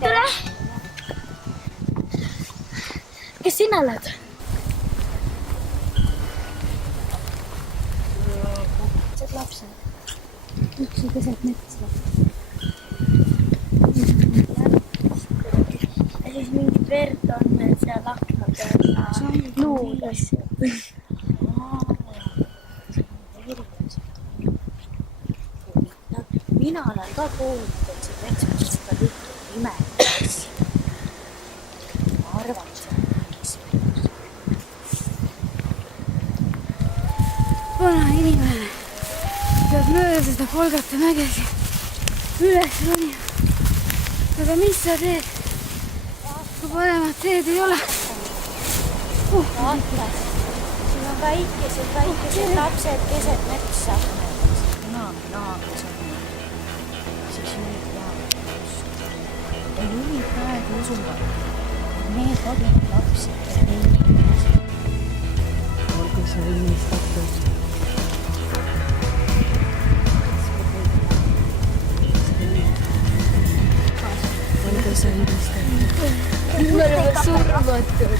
Tere! Kes sina oled? Saad lapsed. Üksi keset metsa. Ja siis mingid verd on meil seal aknad ja luud asjad. Mina olen ka kuulnud, et see metsas seda tihti imelis. Ma arvan, see on Vana inimene peab mööda seda Kolgata mägesi üles ronima. Aga mis sa teed, kui paremat teed ei ole? Vaata, siin on väikesed lapsed keset metsa. Naabrid on siis nüüd jaotus. Ja juhid praegu usuvad, et need abivad lapsi, kes neid inimesi. Olgu see õnnistatud. Olgu see õnnistatud. Me oleme surmatud.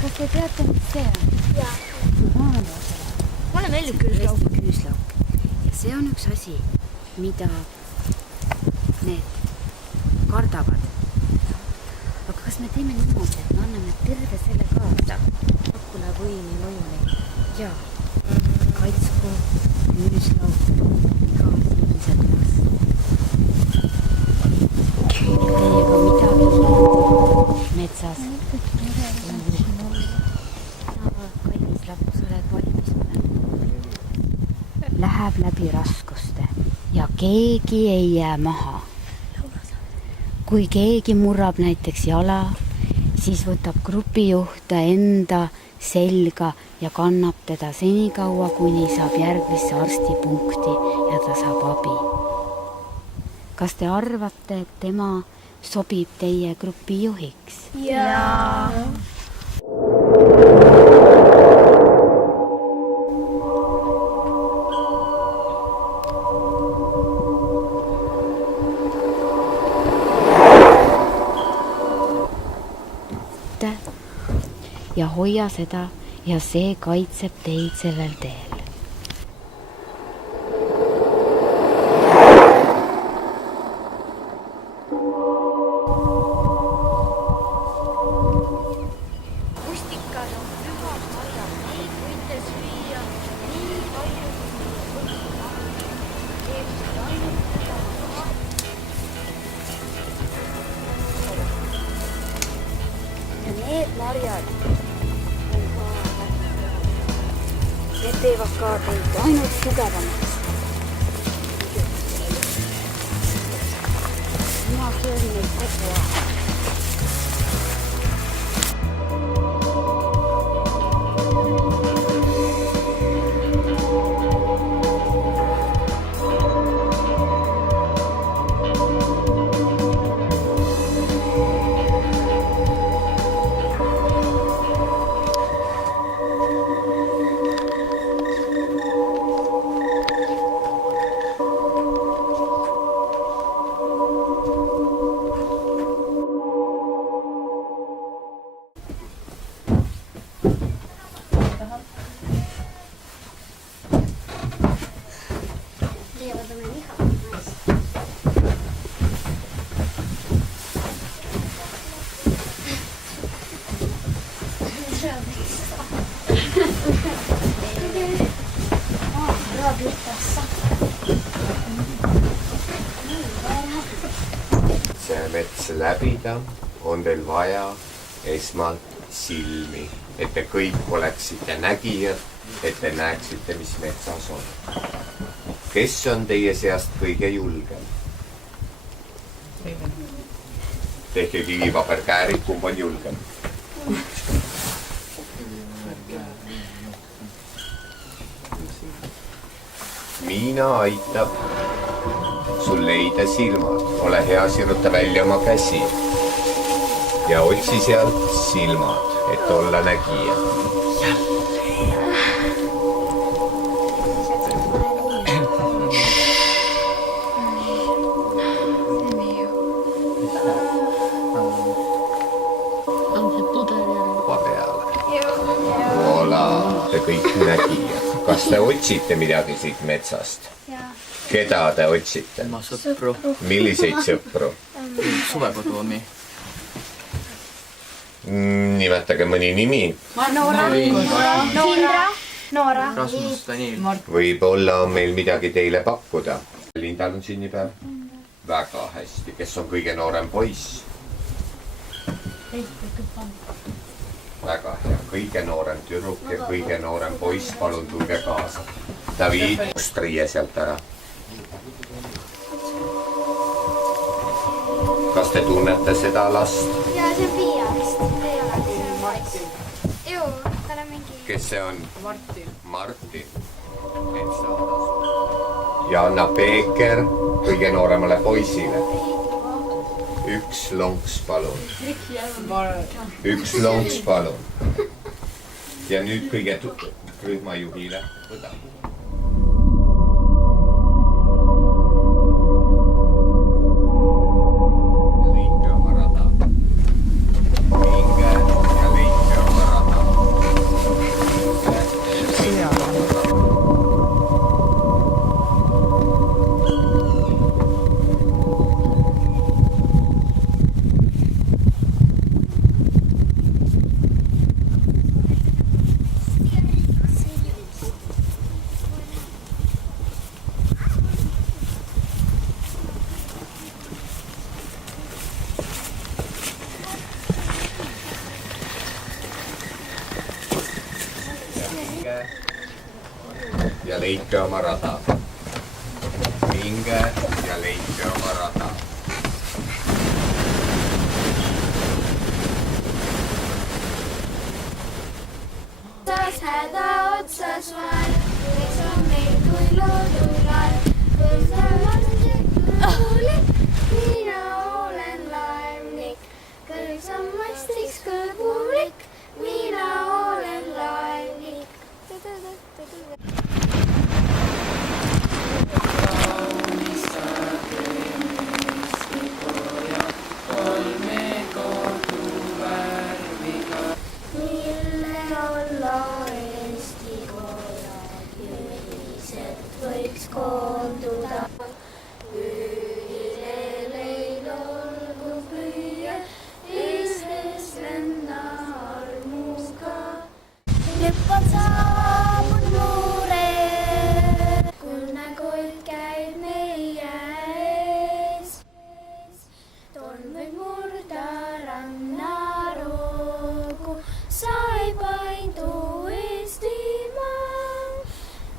Kas te teate, mis see on? Jaa. Ma olen veel küüslauk. Küüslauk. Ja see on üks asi, mida need kardavad. Aga kas me teeme niimoodi, et me anname terve selle kaasa? Pakule võimi mõju neid. Jaa. Kaitsku küüslauk igas inimesed vastu. Teiega midagi metsas. Kallis laps, oled valmis mulle? Läheb läbi raskuste ja keegi ei jää maha. Kui keegi murrab näiteks jala, siis võtab grupijuht enda selga ja kannab teda senikaua, kuni saab järgmisse arstipunkti ja ta saab abi. Kas te arvate, et tema sobib teie grupijuhiks? Jaa. Ja hoia seda ja see kaitseb teid sellel teel. Pustikad on pühad marjad, neid võite süüa nii palju, kui teebsid ainult pühad. Ja need marjad need teevad ka teid ainult tugevamaks. Ma söön neid kogu aeg. See mets läbida on teil vaja esmalt silmi, et te kõik oleksite nägijad, et te näeksite, mis metsas on. Kes on teie seast kõige julgem? Tehke kivipaber käärid, kumb on julgem. Miina aitab sul leida silmad. Ole hea, siruta välja oma käsi ja otsi sealt silmad, et olla nägija. Te kõik nägijad. Kas te otsite midagi siit metsast? Keda te otsite? Ma sõpru. Milliseid sõpru? Suvekodu omi. Nimetage mõni nimi. Noora. Rasmus, Daniil. Võib-olla on meil midagi teile pakkuda. Lindal on sünnipäev? Väga hästi. Kes on kõige noorem poiss? Väga hea. Kõige noorem tüdruk ja kõige noorem poiss, palun tulge kaasa. David, riie sealt ära. Kas te tunnete seda last? Jaa, see on Piia vist. Ei ole, see on poiss. Juu, tal on mingi... Kes see on? Martin. Ja anna Peeker kõige nooremale poisile. Üks lonks, palun. Üks lonks, palun. Ja nüüd kõige rühmajuhile. Võta. Lõike oma rada. Minge ja lõike oma rada. Ja leidke oma rada. Minge ja leidke oma rada. Häda otsas vaen, kes on meil kui loodulal. Mina olen laevnik, kõrgs on mastiks kõrgulik. Mina olen laevnik. Koonduda ühile leilolgu püüa, eestes lenna armuga. Nüüd on saabud muure, kuna kolt käib meie ees. Torm võib murda rannaroogu, sa ei paindu Eestimaa.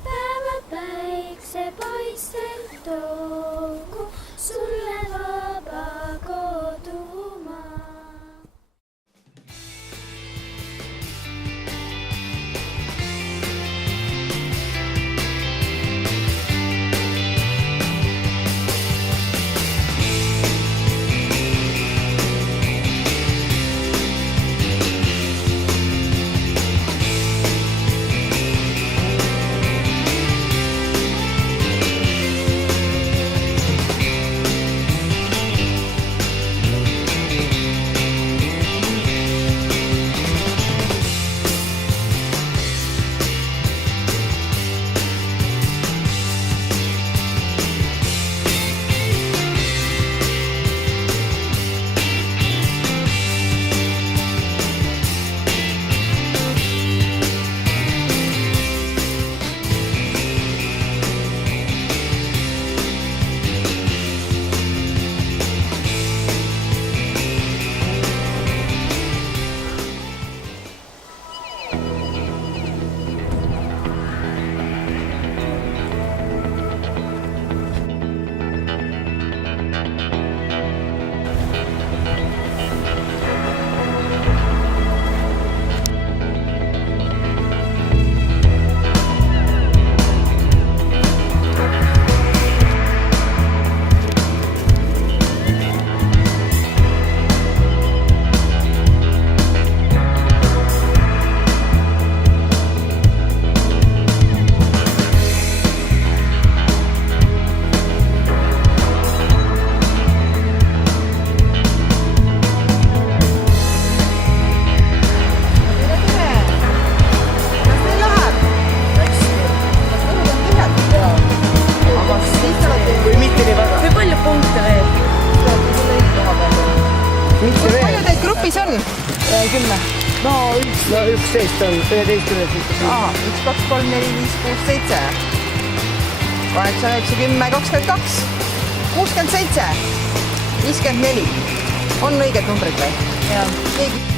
Päevad päikse paistel toogu, sulle vaba kodumaa. no 11 on, 11. 1, 2, 3, 4, 5, 6, 7. 8, 9, 10, 22, 67, 54. On õiged numbrid või? Jah.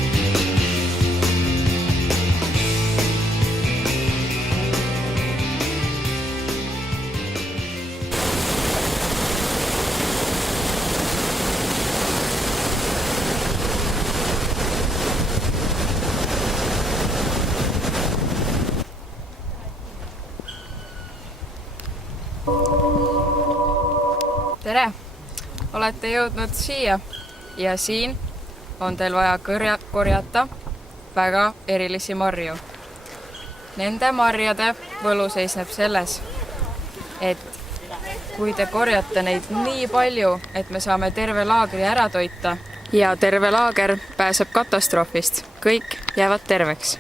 Tere! Olete jõudnud siia ja siin on teil vaja korjata väga erilisi marju. Nende marjade võlu seisneb selles, et kui te korjate neid nii palju, et me saame terve laagri ära toita ja terve laager pääseb katastroofist, kõik jäävad terveks.